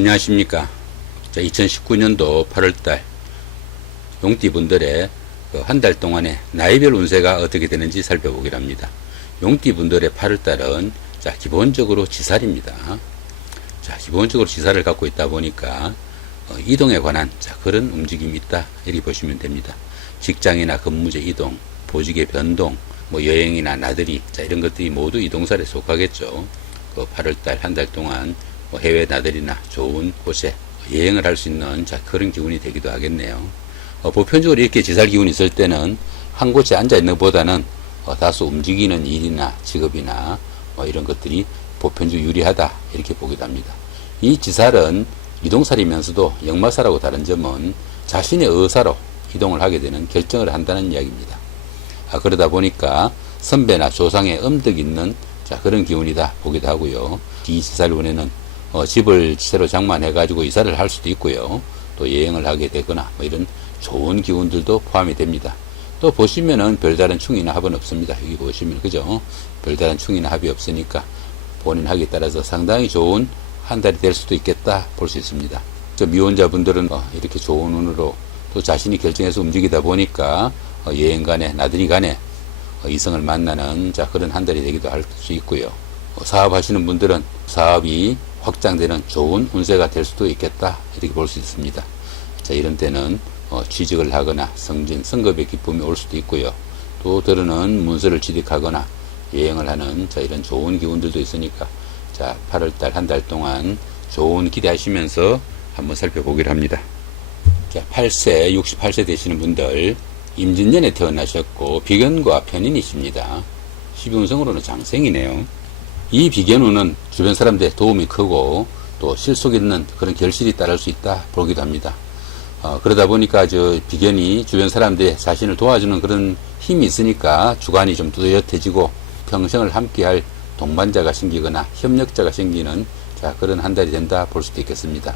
안녕하십니까. 2019년도 8월달 용띠분들의 한 달 동안의 나이별 운세가 어떻게 되는지 살펴보기로 합니다. 용띠분들의 8월달은 기본적으로 지살입니다. 기본적으로 지살을 갖고 있다 보니까 이동에 관한 그런 움직임이 있다 이렇게 보시면 됩니다. 직장이나 근무지 이동, 보직의 변동, 여행이나 나들이 이런 것들이 모두 이동살에 속하겠죠. 8월달 한 달 동안 해외 나들이나 좋은 곳에 여행을 할 수 있는 그런 기운이 되기도 하겠네요. 보편적으로 이렇게 지살 기운이 있을 때는 한 곳에 앉아 있는 것보다는 다소 움직이는 일이나 직업이나 이런 것들이 보편적으로 유리하다 이렇게 보기도 합니다. 이 지살은 이동살이면서도 역마살하고 다른 점은 자신의 의사로 이동을 하게 되는 결정을 한다는 이야기입니다. 그러다 보니까 선배나 조상의 엄덕 있는 그런 기운이다 보기도 하고요. 이 지살운에는 집을 새로 장만해 가지고 이사를 할 수도 있고요. 또 여행을 하게 되거나 이런 좋은 기운들도 포함이 됩니다. 또 보시면은 별다른 충이나 합은 없습니다. 여기 보시면 그죠? 별다른 충이나 합이 없으니까 본인 하기에 따라서 상당히 좋은 한 달이 될 수도 있겠다 볼 수 있습니다. 미혼자분들은 이렇게 좋은 운으로 또 자신이 결정해서 움직이다 보니까 여행 간에 나들이 간에 이성을 만나는 그런 한 달이 되기도 할 수 있고요. 사업하시는 분들은 사업이 확장되는 좋은 운세가 될 수도 있겠다 이렇게 볼 수 있습니다. 이런 때는 취직을 하거나 승진, 승급의 기쁨이 올 수도 있고요. 또 때로는 문서를 취득하거나 여행을 하는 이런 좋은 기운들도 있으니까 8월달 한 달 동안 좋은 기대하시면서 한번 살펴보기로 합니다. 8세, 68세 되시는 분들 임진년에 태어나셨고 비견과 편인이십니다. 12운성으로는 장생이네요. 이 비견운은 주변 사람들의 도움이 크고 또 실속 있는 그런 결실이 따를 수 있다 보기도 합니다. 그러다 보니까 비견이 주변 사람들의 자신을 도와주는 그런 힘이 있으니까 주관이 좀 뚜렷해지고 평생을 함께할 동반자가 생기거나 협력자가 생기는 그런 한 달이 된다 볼 수도 있겠습니다.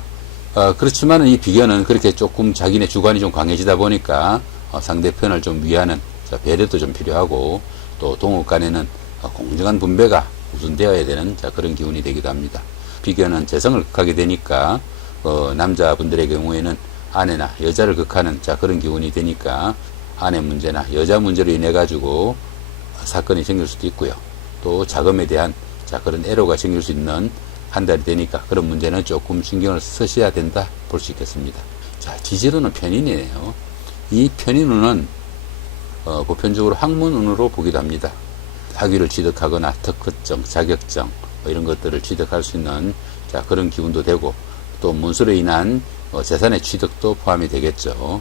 그렇지만 이 비견은 그렇게 조금 자기네 주관이 좀 강해지다 보니까 상대편을 좀 위하는 배려도 좀 필요하고 또 동업 간에는 공정한 분배가 우선되어야 되는 그런 기운이 되기도 합니다. 비견은 재성을 극하게 되니까 남자분들의 경우에는 아내나 여자를 극하는 그런 기운이 되니까 아내 문제나 여자 문제로 인해 가지고 사건이 생길 수도 있고요. 또 자금에 대한 그런 애로가 생길 수 있는 한 달이 되니까 그런 문제는 조금 신경을 쓰셔야 된다 볼 수 있겠습니다. 지지로는 편인이에요. 이 편인운은 보편적으로 학문운으로 보기도 합니다. 학위를 취득하거나 특허증, 자격증 이런 것들을 취득할 수 있는 그런 기운도 되고 또 문서로 인한 재산의 취득도 포함이 되겠죠.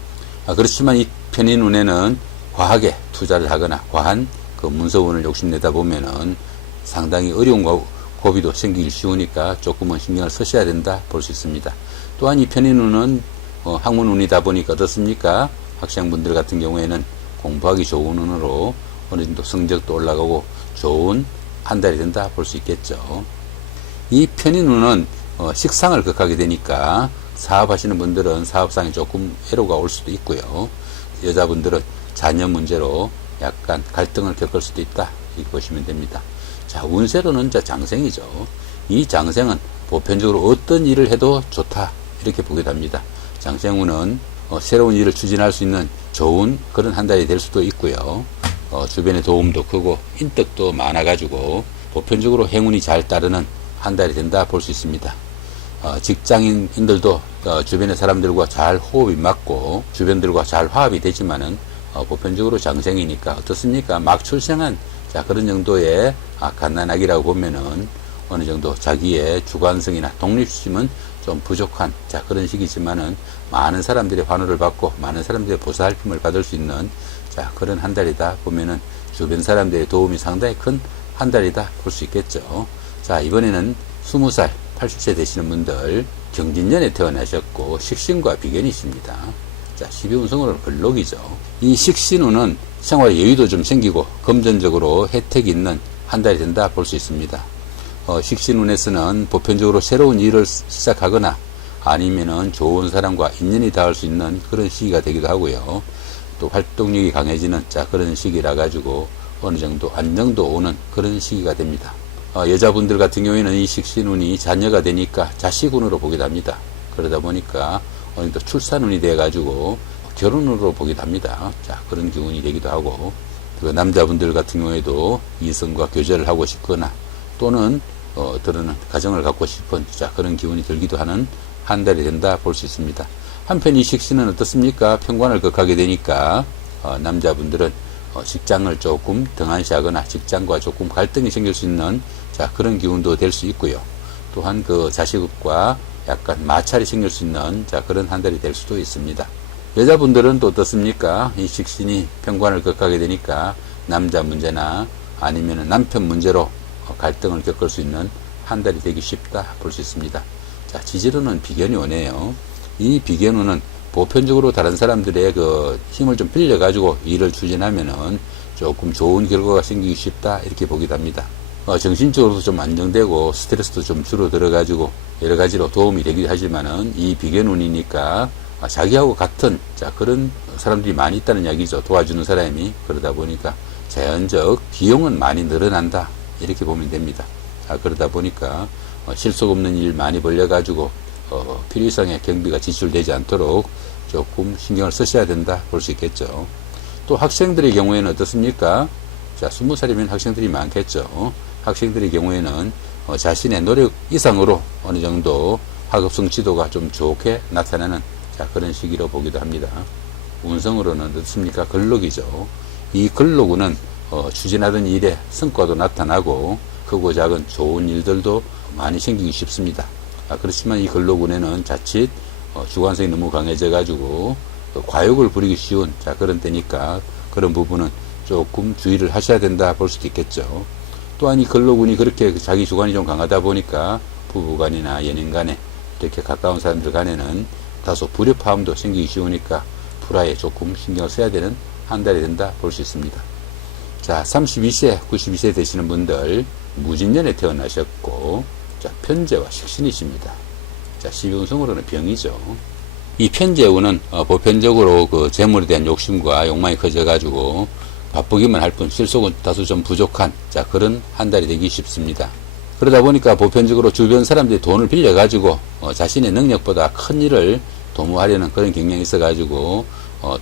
그렇지만 이 편인운에는 과하게 투자를 하거나 과한 문서운을 욕심내다 보면은 상당히 어려운 고비도 생기기 쉬우니까 조금은 신경을 쓰셔야 된다 볼 수 있습니다. 또한 이 편인운은 학문운이다 보니까 어떻습니까? 학생분들 같은 경우에는 공부하기 좋은 운으로 어느 정도 성적도 올라가고 좋은 한 달이 된다 볼 수 있겠죠. 이 편인운은 식상을 극하게 되니까 사업하시는 분들은 사업상에 조금 애로가 올 수도 있고요. 여자분들은 자녀 문제로 약간 갈등을 겪을 수도 있다 이렇게 보시면 됩니다. 운세로는 장생이죠. 이 장생은 보편적으로 어떤 일을 해도 좋다 이렇게 보기도 합니다. 장생운은 새로운 일을 추진할 수 있는 좋은 그런 한 달이 될 수도 있고요. 주변의 도움도 크고 인덕도 많아가지고 보편적으로 행운이 잘 따르는 한 달이 된다 볼 수 있습니다. 직장인들도 주변의 사람들과 잘 호흡이 맞고 주변들과 잘 화합이 되지만은 보편적으로 장생이니까 어떻습니까? 막 출생한 그런 정도의 갓난아기라고 보면은 어느 정도 자기의 주관성이나 독립심은 좀 부족한 그런 시기지만은 많은 사람들의 환호를 받고 많은 사람들의 보살핌을 받을 수 있는 그런 한 달이다 보면은 주변 사람들의 도움이 상당히 큰 한 달이다 볼 수 있겠죠. 이번에는 20살 80세 되시는 분들 경진년에 태어나셨고 식신과 비견이십니다. 12운성으로는 걸록이죠. 이 식신운은 생활에 여유도 좀 생기고 금전적으로 혜택이 있는 한 달이 된다 볼 수 있습니다. 식신운에서는 보편적으로 새로운 일을 시작하거나 아니면은 좋은 사람과 인연이 닿을 수 있는 그런 시기가 되기도 하고요. 또 활동력이 강해지는 그런 시기라 가지고 어느 정도 안정도 오는 그런 시기가 됩니다. 여자분들 같은 경우에는 이 식신운이 자녀가 되니까 자식운으로 보기도 합니다. 그러다 보니까 또 출산운이 돼가지고 결혼으로 보기도 합니다. 자, 그런 기운이 되기도 하고, 그 남자분들 같은 경우에도 이성과 교제를 하고 싶거나 또는 들어는 가정을 갖고 싶은 자, 그런 기운이 들기도 하는 한 달이 된다 볼 수 있습니다. 한편 이 식신은 어떻습니까? 편관을 극하게 되니까 남자분들은 직장을 조금 등한시하거나 직장과 조금 갈등이 생길 수 있는 자, 그런 기운도 될 수 있고요. 또한 그 자식과 약간 마찰이 생길 수 있는 자, 그런 한 달이 될 수도 있습니다. 여자분들은 또 어떻습니까? 이 식신이 편관을 극하게 되니까 남자 문제나 아니면 남편 문제로 갈등을 겪을 수 있는 한 달이 되기 쉽다 볼 수 있습니다. 자, 지지로는 비견이 오네요. 이 비견운은 보편적으로 다른 사람들의 그 힘을 좀 빌려가지고 일을 추진하면은 조금 좋은 결과가 생기기 쉽다 이렇게 보기도 합니다. 정신적으로도 좀 안정되고 스트레스도 좀 줄어들어가지고 여러 가지로 도움이 되기도 하지만은 이 비견운이니까 자기하고 같은 자, 그런 사람들이 많이 있다는 이야기죠. 도와주는 사람이. 그러다 보니까 자연적 비용은 많이 늘어난다 이렇게 보면 됩니다. 그러다 보니까 실속 없는 일 많이 벌려가지고 필요 이상의 경비가 지출되지 않도록 조금 신경을 쓰셔야 된다 볼 수 있겠죠. 또 학생들의 경우에는 어떻습니까? 자, 20살이면 학생들이 많겠죠. 학생들의 경우에는 자신의 노력 이상으로 어느 정도 학업 성취도가 좀 좋게 나타나는 자, 그런 시기로 보기도 합니다. 운성으로는 어떻습니까? 근록이죠. 이 근록운은 추진하던 일에 성과도 나타나고 크고 작은 좋은 일들도 많이 생기기 쉽습니다. 그렇지만 이 근록운에는 자칫 주관성이 너무 강해져 가지고 과욕을 부리기 쉬운 자, 그런 때니까 그런 부분은 조금 주의를 하셔야 된다 볼 수도 있겠죠. 또한 이 근록운이 그렇게 자기 주관이 좀 강하다 보니까 부부간이나 연인간에 이렇게 가까운 사람들 간에는 다소 불협화음도 생기기 쉬우니까 불화에 조금 신경을 써야 되는 한 달이 된다 볼 수 있습니다. 자, 32세, 92세 되시는 분들 무진년에 태어나셨고 자, 편재와 식신이십니다. 자, 12운성으로는 병이죠. 이 편재운은 보편적으로 그 재물에 대한 욕심과 욕망이 커져가지고 바쁘기만 할 뿐 실속은 다소 좀 부족한 자, 그런 한 달이 되기 쉽습니다. 그러다 보니까 보편적으로 주변 사람들이 돈을 빌려가지고 자신의 능력보다 큰 일을 도모하려는 그런 경향이 있어가지고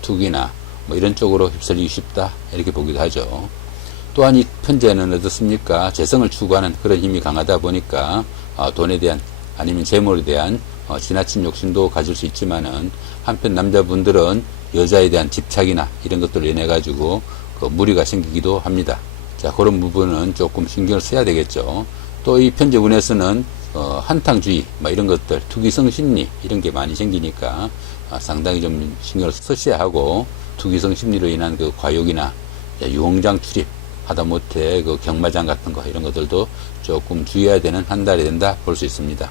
투기나 뭐 이런 쪽으로 휩쓸리기 쉽다 이렇게 보기도 하죠. 또한 이 편재는 어떻습니까? 재성을 추구하는 그런 힘이 강하다 보니까 돈에 대한 아니면 재물에 대한 지나친 욕심도 가질 수 있지만은 한편 남자분들은 여자에 대한 집착이나 이런 것들을 인해 가지고 그 무리가 생기기도 합니다. 자, 그런 부분은 조금 신경을 써야 되겠죠. 또 이 편재운에서는 한탕주의 뭐 이런 것들 투기성 심리 이런 게 많이 생기니까 상당히 좀 신경을 쓰셔야 하고 투기성 심리로 인한 그 과욕이나 유흥장 출입 하다못해 그 경마장 같은 거 이런 것들도 조금 주의해야 되는 한 달이 된다 볼 수 있습니다.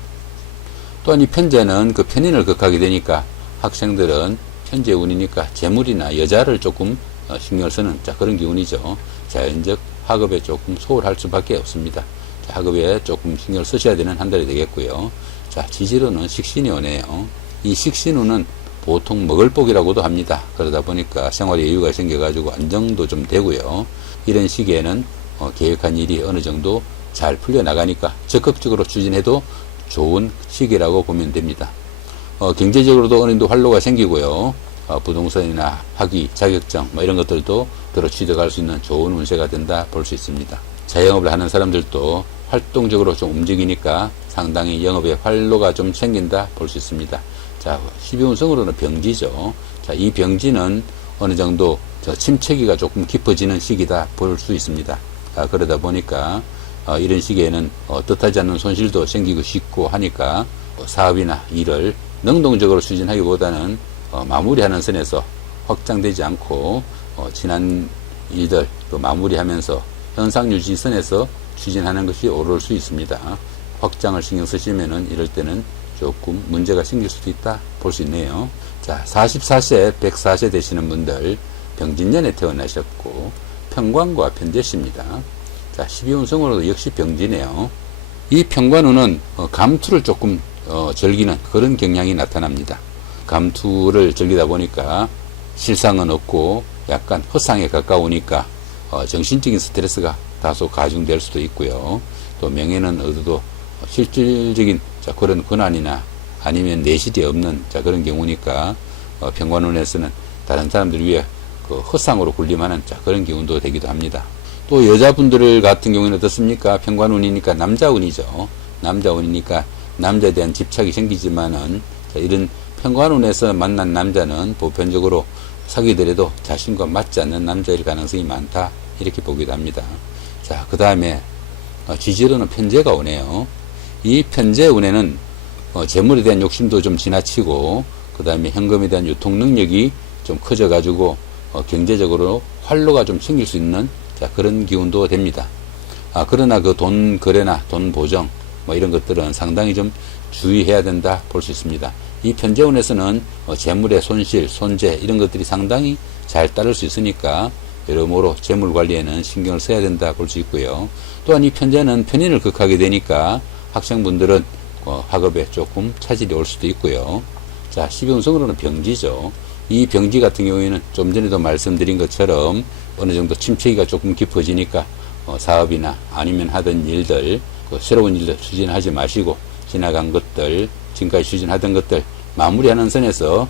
또한 이 편재는 그 편인을 극하게 되니까 학생들은 편재운이니까 재물이나 여자를 조금 신경을 쓰는 자, 그런 기운이죠. 자연적 학업에 조금 소홀할 수밖에 없습니다. 자, 학업에 조금 신경을 쓰셔야 되는 한 달이 되겠고요. 자, 지지로는 식신이 오네요. 이 식신운은 보통 먹을복이라고도 합니다. 그러다 보니까 생활에 여유가 생겨가지고 안정도 좀 되고요. 이런 시기에는 계획한 일이 어느 정도 잘 풀려나가니까 적극적으로 추진해도 좋은 시기라고 보면 됩니다. 경제적으로도 어느 정도 활로가 생기고요. 부동산이나 학위, 자격증 뭐 이런 것들도 들어 취득할 수 있는 좋은 운세가 된다 볼 수 있습니다. 자영업을 하는 사람들도 활동적으로 좀 움직이니까 상당히 영업에 활로가 좀 생긴다 볼 수 있습니다. 자, 12운성으로는 병지죠. 자, 이 병지는 어느 정도 침체기가 조금 깊어지는 시기다 볼 수 있습니다. 그러다 보니까 이런 시기에는 뜻하지 않는 손실도 생기고 쉽고 하니까 사업이나 일을 능동적으로 추진하기보다는 마무리하는 선에서 확장되지 않고 지난 일들 마무리하면서 현상 유지 선에서 추진하는 것이 옳을 수 있습니다. 확장을 신경 쓰시면은 이럴 때는 조금 문제가 생길 수도 있다 볼 수 있네요. 자, 44세, 104세 되시는 분들 병진년에 태어나셨고 편관과 편재십니다. 자, 12운성으로도 역시 병지네요. 이 편관운은 감투를 조금 즐기는 그런 경향이 나타납니다. 감투를 즐기다 보니까 실상은 없고 약간 허상에 가까우니까 정신적인 스트레스가 다소 가중될 수도 있고요. 또 명예는 얻어도 실질적인 그런 권한이나 아니면 내실이 없는 그런 경우니까 편관운에서는 다른 사람들 위해 허상으로 군림하는 그런 기운도 되기도 합니다. 또 여자분들 같은 경우에는 어떻습니까? 편관운이니까 남자운이죠. 남자운이니까 남자에 대한 집착이 생기지만은 이런 편관운에서 만난 남자는 보편적으로 사귀더라도 자신과 맞지 않는 남자일 가능성이 많다, 이렇게 보기도 합니다. 자, 그 다음에 지지로는 편재가 오네요. 이 편재운에는 재물에 대한 욕심도 좀 지나치고, 그 다음에 현금에 대한 유통 능력이 좀 커져 가지고 경제적으로 활로가 좀 생길 수 있는 그런 기운도 됩니다. 그러나 그 돈 거래나 돈 보정 이런 것들은 상당히 좀 주의해야 된다 볼 수 있습니다. 이 편재운에서는 재물의 손실, 손재 이런 것들이 상당히 잘 따를 수 있으니까 여러모로 재물 관리에는 신경을 써야 된다 볼 수 있고요. 또한 이 편재는 편인을 극하게 되니까 학생분들은 학업에 조금 차질이 올 수도 있고요. 자, 12운성으로는 병지죠. 이 병지 같은 경우에는 좀 전에도 말씀드린 것처럼 어느 정도 침체기가 조금 깊어지니까 사업이나 아니면 하던 일들, 새로운 일들 추진하지 마시고 지나간 것들, 지금까지 추진하던 것들 마무리하는 선에서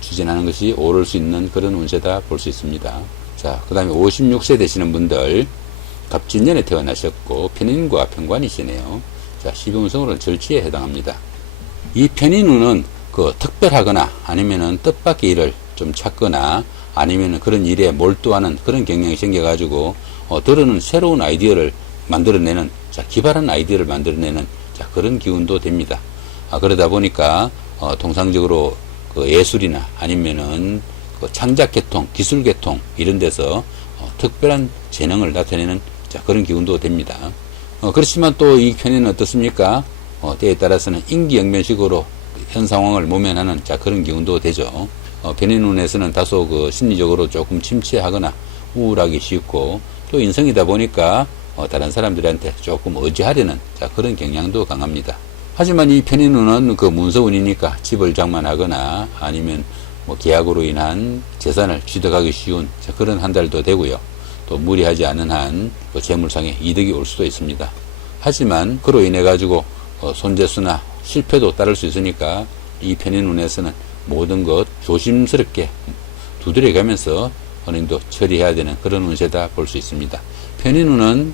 추진하는 것이 옳을 수 있는 그런 운세다 볼 수 있습니다. 자, 그 다음에 56세 되시는 분들 갑진년에 태어나셨고 편인과 편관이시네요. 자, 12운성으로는 절지에 해당합니다. 이 편인운은 특별하거나 아니면은 뜻밖의 일을 좀 찾거나 아니면은 그런 일에 몰두하는 그런 경향이 생겨가지고 들어는 새로운 아이디어를 만들어내는, 기발한 아이디어를 만들어내는 그런 기운도 됩니다. 그러다 보니까 통상적으로 예술이나 아니면은 창작계통, 기술계통 이런 데서 특별한 재능을 나타내는 그런 기운도 됩니다. 그렇지만 또 이 편인은 어떻습니까? 때에 따라서는 임기응변식으로 현 상황을 모면하는 그런 기운도 되죠. 편인운에서는 다소 심리적으로 조금 침체하거나 우울하기 쉽고, 또 인성이다 보니까 다른 사람들한테 조금 의지하려는 그런 경향도 강합니다. 하지만 이 편인운은 문서운이니까 집을 장만하거나 아니면 계약으로 인한 재산을 취득하기 쉬운 그런 한 달도 되고요. 또 무리하지 않은 한 재물상의 이득이 올 수도 있습니다. 하지만 그로 인해 가지고 손재수나 실패도 따를 수 있으니까 이 편인운에서는 모든 것 조심스럽게 두드려가면서 어느 정도 처리해야 되는 그런 운세다 볼 수 있습니다. 편인운은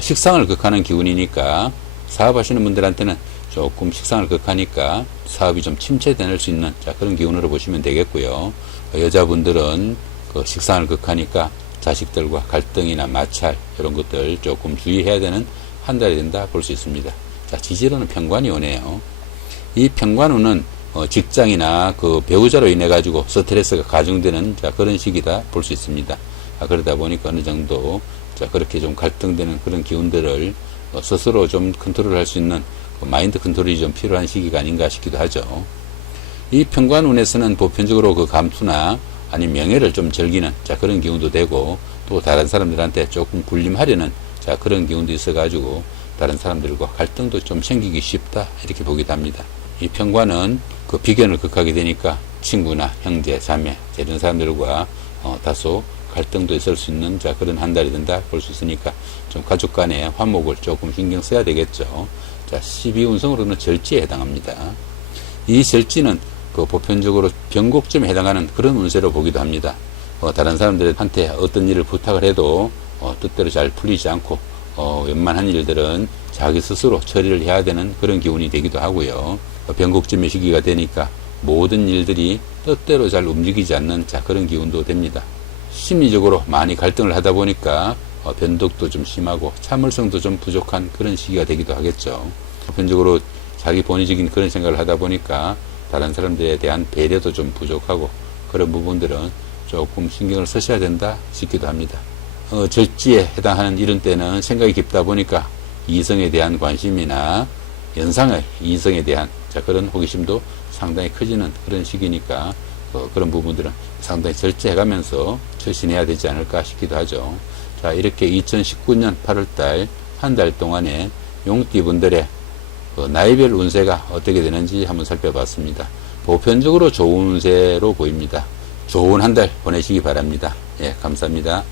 식상을 극하는 기운이니까 사업하시는 분들한테는 조금 식상을 극하니까 사업이 좀 침체될 수 있는 그런 기운으로 보시면 되겠고요. 여자분들은 식상을 극하니까 자식들과 갈등이나 마찰 이런 것들 조금 주의해야 되는 한 달이 된다 볼 수 있습니다. 자, 지지로는 편관이 오네요. 이 편관운은 직장이나 배우자로 인해 가지고 스트레스가 가중되는 그런 시기다 볼 수 있습니다. 그러다 보니까 어느 정도 그렇게 좀 갈등되는 그런 기운들을 스스로 좀 컨트롤할 수 있는 마인드 컨트롤이 좀 필요한 시기가 아닌가 싶기도 하죠. 이 편관운에서는 보편적으로 감투나 아니 명예를 좀 즐기는 그런 기운도 되고, 또 다른 사람들한테 조금 군림하려는 그런 기운도 있어가지고 다른 사람들과 갈등도 좀 생기기 쉽다 이렇게 보기도 합니다. 이 편관은 비견을 극하게 되니까 친구나 형제, 자매 이런 사람들과 다소 갈등도 있을 수 있는 그런 한 달이 된다 볼 수 있으니까 좀 가족 간의 화목을 조금 신경 써야 되겠죠. 자, 12운성으로는 절지에 해당합니다. 이 절지는 보편적으로 병곡점에 해당하는 그런 운세로 보기도 합니다. 다른 사람들한테 어떤 일을 부탁을 해도 뜻대로 잘 풀리지 않고 웬만한 일들은 자기 스스로 처리를 해야 되는 그런 기운이 되기도 하고요. 병곡점의 시기가 되니까 모든 일들이 뜻대로 잘 움직이지 않는 그런 기운도 됩니다. 심리적으로 많이 갈등을 하다 보니까 변덕도 좀 심하고 참을성도 좀 부족한 그런 시기가 되기도 하겠죠. 보편적으로 자기 본의적인 그런 생각을 하다 보니까 다른 사람들에 대한 배려도 좀 부족하고 그런 부분들은 조금 신경을 쓰셔야 된다 싶기도 합니다. 절지에 해당하는 이런 때는 생각이 깊다 보니까 이성에 대한 관심이나 연상의 이성에 대한 그런 호기심도 상당히 커지는 그런 시기니까 그런 부분들은 상당히 절제해가면서 처신해야 되지 않을까 싶기도 하죠. 자, 이렇게 2019년 8월달 한 달 동안에 용띠분들의 나이별 운세가 어떻게 되는지 한번 살펴봤습니다. 보편적으로 좋은 운세로 보입니다. 좋은 한 달 보내시기 바랍니다. 예, 감사합니다.